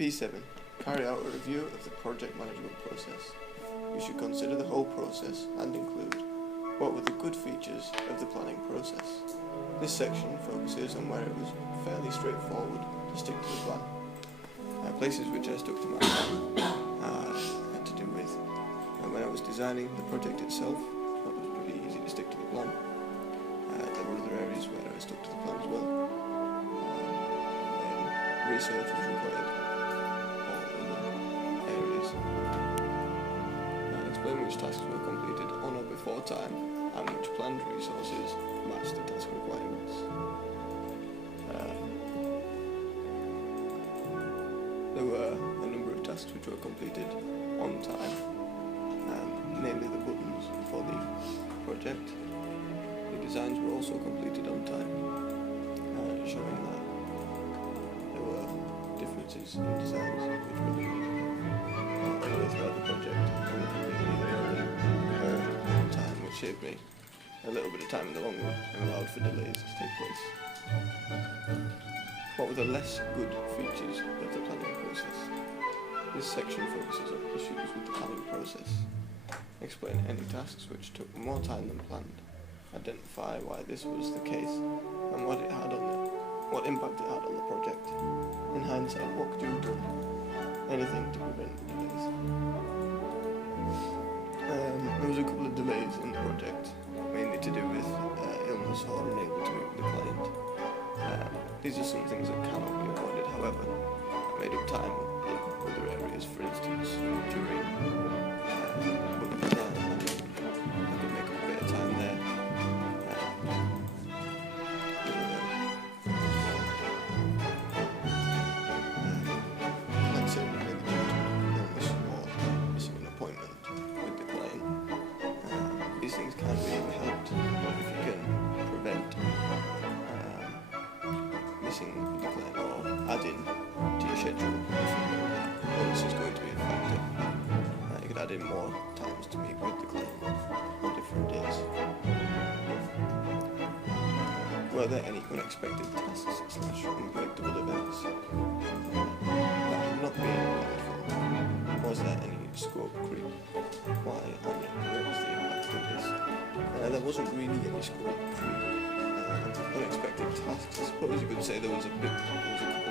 P7. Carry out a review of the project management process. You should consider the whole process and include what were the good features of the planning process. This section focuses on where it was fairly straightforward to stick to the plan. Places which I stuck to my plan had to do with when I was designing the project itself. That was pretty easy to stick to the plan. There were other areas where I stuck to the plan as well. Research was required. All other areas. Explain which tasks were completed on or before time and which planned resources matched the task requirements. There were a number of tasks which were completed on time, namely the buttons for the project. The designs were also completed on time, showing that there were differences in designs which were needed throughout the project, on time, which saved me a little bit of time in the long run and allowed for delays to take place. What were the less good features of the planning process? This section focuses on issues with the planning process. Explain any tasks which took more time than planned. Identify why this was the case and what impact it had on the project. In hindsight, what could you have done? Anything to prevent delays. There was a couple of delays in the project, mainly to do with illness or unable to meet with the client. These are some things that cannot be avoided, however. I made up time in other areas, for instance, during work time, I could make up a bit of time there. Let's say maybe due to illness or missing an appointment with the client. These things can be helped if you can prevent missing the client or add in to your schedule if illness is going to be a factor. You could add in more times to meet with the client on different days. Were there any unexpected tasks / unpredictable events that had not been planned for? Was there any scope creep? Why and what was the impact of this? There wasn't really any scope creep. Unexpected tasks. I suppose you could say there was a couple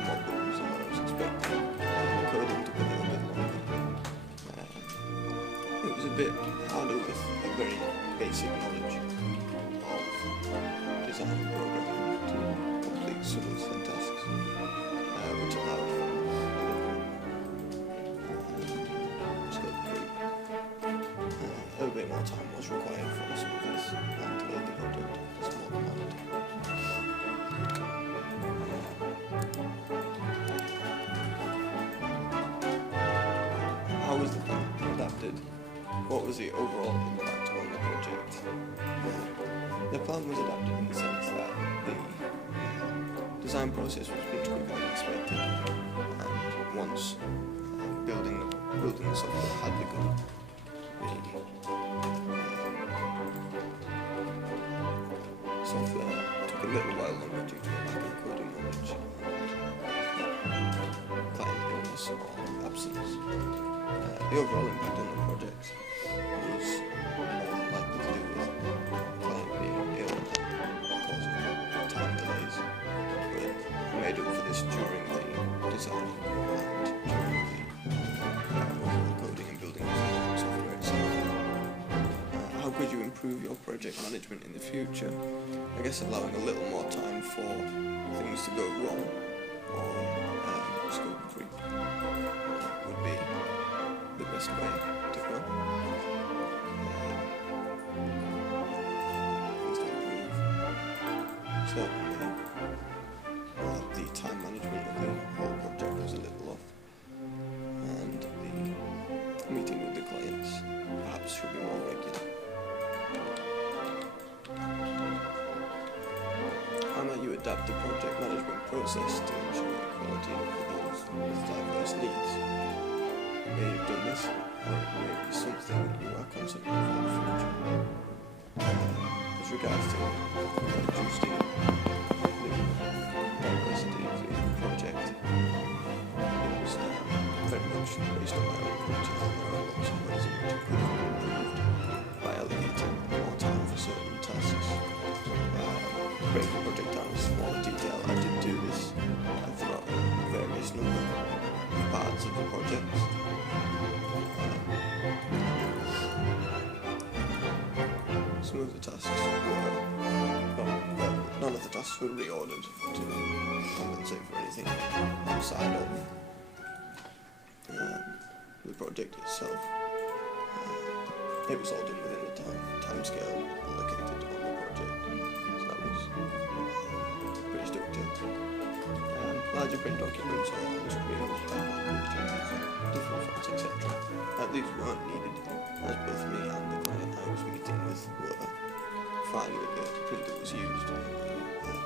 more buttons than what I was expecting. The coding took a little bit longer. It was a bit harder with a very basic knowledge of design and programming to complete some of the tasks, which allowed for scope creep. A little bit more time was required for some of this and delayed the project for some more amount of time. How was the plan adapted? What was the overall impact on the project? The plan was adapted in the sense that the design process was much quicker than expected, and once building the software had begun, the software took a little while longer due to a lack of coding knowledge and client illness or absence. The overall impact on the project was more likely to do with the client being ill, causing time delays, but I made up for this during the design and during the overall coding and building of the software itself. How could you improve your project management in the future? I guess allowing a little more time for things to go wrong or scope creep would be the best way to go. Things to improve. Certainly, the time management of the whole project was a little off, and the meeting with the clients perhaps should be more regular. How might you adapt the project management process to ensure equality for those with diverse needs? You may have done this, or it may be something that you are considering for the future. As regards to boosting the diversity of the project, it was discussion based on my own culture. There are lots of ways in which it could have been improved by allocating more time for certain tasks. Break the project down into smaller detail. I did do this throughout various number of parts of the project. Some of the tasks none of the tasks were reordered to compensate for anything outside of the project itself. It was all done within the time scale allocated on the project, so that was pretty strict. Larger print documents or on-screen different fonts, etc. These weren't needed, as both me and the client I was meeting with were fine with the print that was used,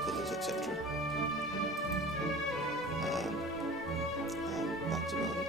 colours, etc. That's about